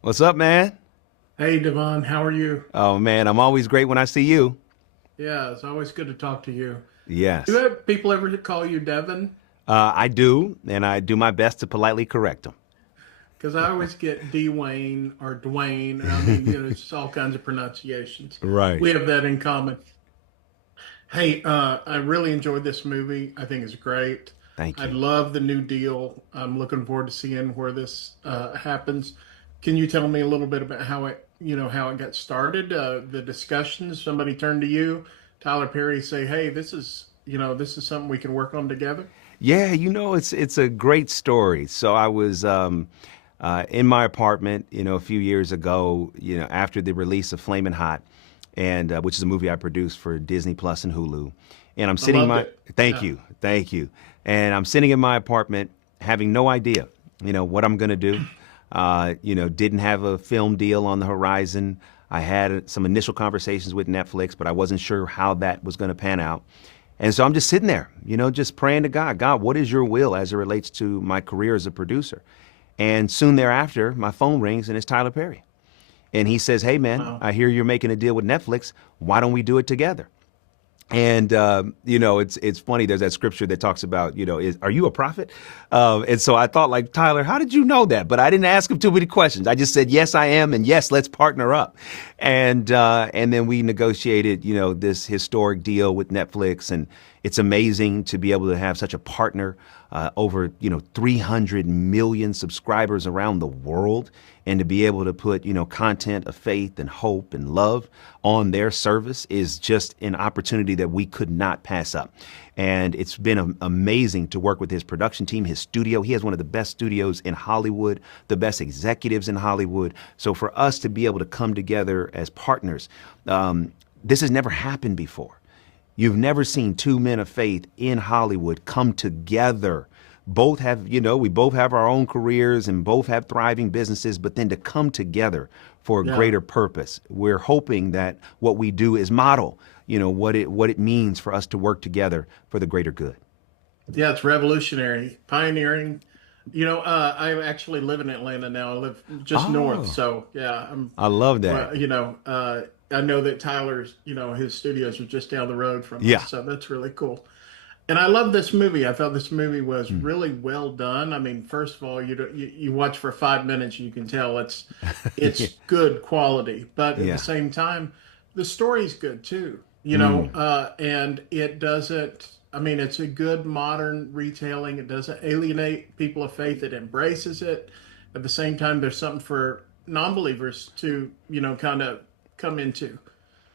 What's up, man? Hey, Devon, how are you? Oh, man, I'm always great when I see you. Yeah, it's always good to talk to you. Do you Yes. have people ever call you Devon? I do, and I do my best to politely correct Because I always get Dwayne or Dwayne. I mean, it's just all kinds of pronunciations. them. Right. We have that in common. Hey, I really enjoyed this movie. I think it's great. Thank I you. love the New Deal. I'm looking forward to seeing where this happens. Can you tell me a little bit about how it got started? The discussions. Somebody turned to you, Tyler Perry, say, "Hey, this is something we can work on together." Yeah, it's a great story. So I was in my apartment, a few years ago, after the release of Flamin' Hot, and which is a movie I produced for Disney Plus and Hulu. And I'm I sitting loved my it. thank Yeah. you, thank you. And I'm sitting in my apartment, having no idea, what I'm gonna do. Didn't have a film deal on the horizon. I had some initial conversations with Netflix, but I wasn't sure how that was going to pan out. And so I'm just sitting there, just praying to God, God, what is your will as it relates to my career as a producer? And soon thereafter, my phone rings and it's Tyler Perry. And he says, hey, man, Wow. I hear you're making a deal with Netflix. Why don't we do it together? And it's funny. There's that scripture that talks about, are you a prophet? And so I thought, like, Tyler, how did you know that? But I didn't ask him too many questions. I just said, yes, I am, and yes, let's partner up. And then we negotiated, this historic deal with Netflix, and it's amazing to be able to have such a partner. Over 300 million subscribers around the world, and to be able to put content of faith and hope and love on their service is just an opportunity that we could not pass up. And it's been amazing to work with his production team, his studio. He has one of the best studios in Hollywood, the best executives in Hollywood. So for us to be able to come together as partners, this has never happened before. You've never seen two men of faith in Hollywood come together. Both have, we both have our own careers and both have thriving businesses, but then to come together for a Yeah. greater purpose. We're hoping that what we do is model, what it means for us to work together for the greater good. Yeah, it's revolutionary, pioneering. I actually live in Atlanta now. I live just north, Oh, so yeah, I'm. I love that. Well, I know that Tyler's, his studios are just down the road from us, Yeah. so that's really cool. And I love this movie. I thought this movie was Mm. really well done. I mean, first of all, you watch for 5 minutes, you can tell Yeah. it's good quality, but at the Yeah. same time, the story's good too. Mm. And it doesn't. I mean, it's a good modern retelling. It doesn't alienate people of faith. It embraces it. At the same time, there's something for non-believers to kind of come into.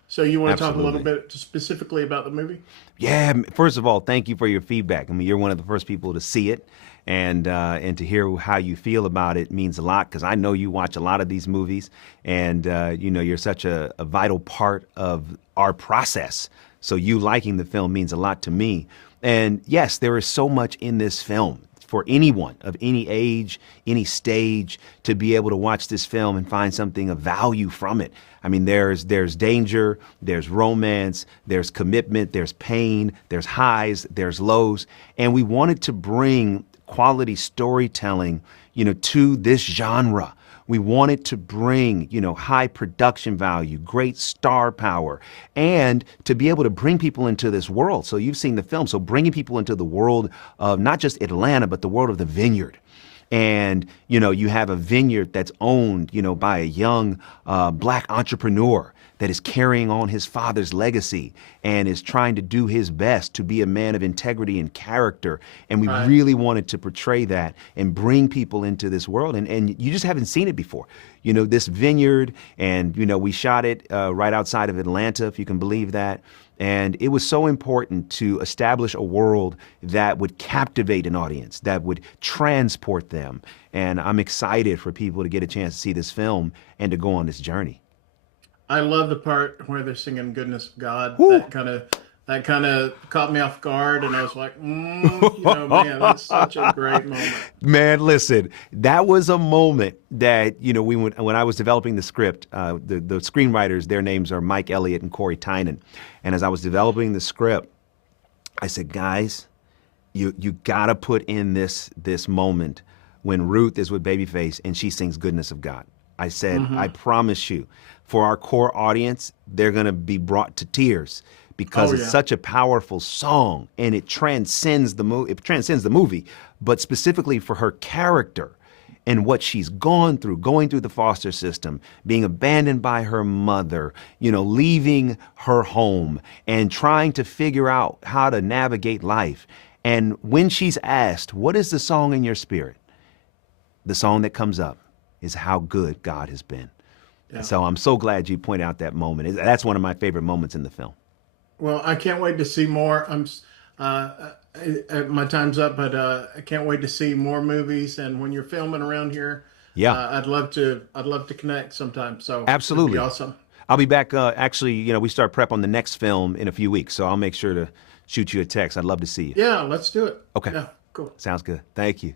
So you want to talk a little Absolutely. bit specifically about the movie? Yeah. First of all, thank you for your feedback. I mean, you're one of the first people to see it, and to hear how you feel about it means a lot because I know you watch a lot of these movies, and you're such a vital part of our process. So you liking the film means a lot to me. And yes, there is so much in this film for anyone of any age, any stage to be able to watch this film and find something of value from it. I mean, there's danger, there's romance, there's commitment, there's pain, there's highs, there's lows, and we wanted to bring quality storytelling, to this genre. We wanted to bring, high production value, great star power, and to be able to bring people into this world. So you've seen the film. So bringing people into the world of not just Atlanta, but the world of the vineyard. And, you have a vineyard that's owned, by a young black entrepreneur that is carrying on his father's legacy and is trying to do his best to be a man of integrity and character. And we Right. really wanted to portray that and bring people into this world. And you just haven't seen it before. This vineyard, and, we shot it right outside of Atlanta, if you can believe that. And it was so important to establish a world that would captivate an audience, that would transport them. And I'm excited for people to get a chance to see this film and to go on this journey. I love the part where they're singing "Goodness of God." Whew. That kind of caught me off guard, and I was like, man, that's such a great moment. Man, listen, that was a moment that, we went, when I was developing the script, the screenwriters, their names are Mike Elliott and Corey Tynan. And as I was developing the script, I said, guys, you gotta put in this moment when Ruth is with Babyface and she sings "Goodness of God." I said, I promise you, for our core audience, they're going to be brought to tears because Oh it's yeah. such a powerful song and it transcends the movie. It transcends the movie, but specifically for her character and what she's gone through, going through the foster system, being abandoned by her mother, leaving her home and trying to figure out how to navigate life. And when she's asked, "What is the song in your spirit?" the song that comes up is "How Good God Has Been." Yeah. So I'm so glad you pointed out that moment. That's one of my favorite moments in the film. Well, I can't wait to see more. My time's up, but I can't wait to see more movies. And when you're filming around here, Yeah, I'd love to connect sometime. So it'd be absolutely. awesome. I'll be back. Actually, we start prep on the next film in a few weeks, so I'll make sure to shoot you a text. I'd love to see you. Yeah, let's do it. Okay, Yeah, cool. sounds good. Thank you.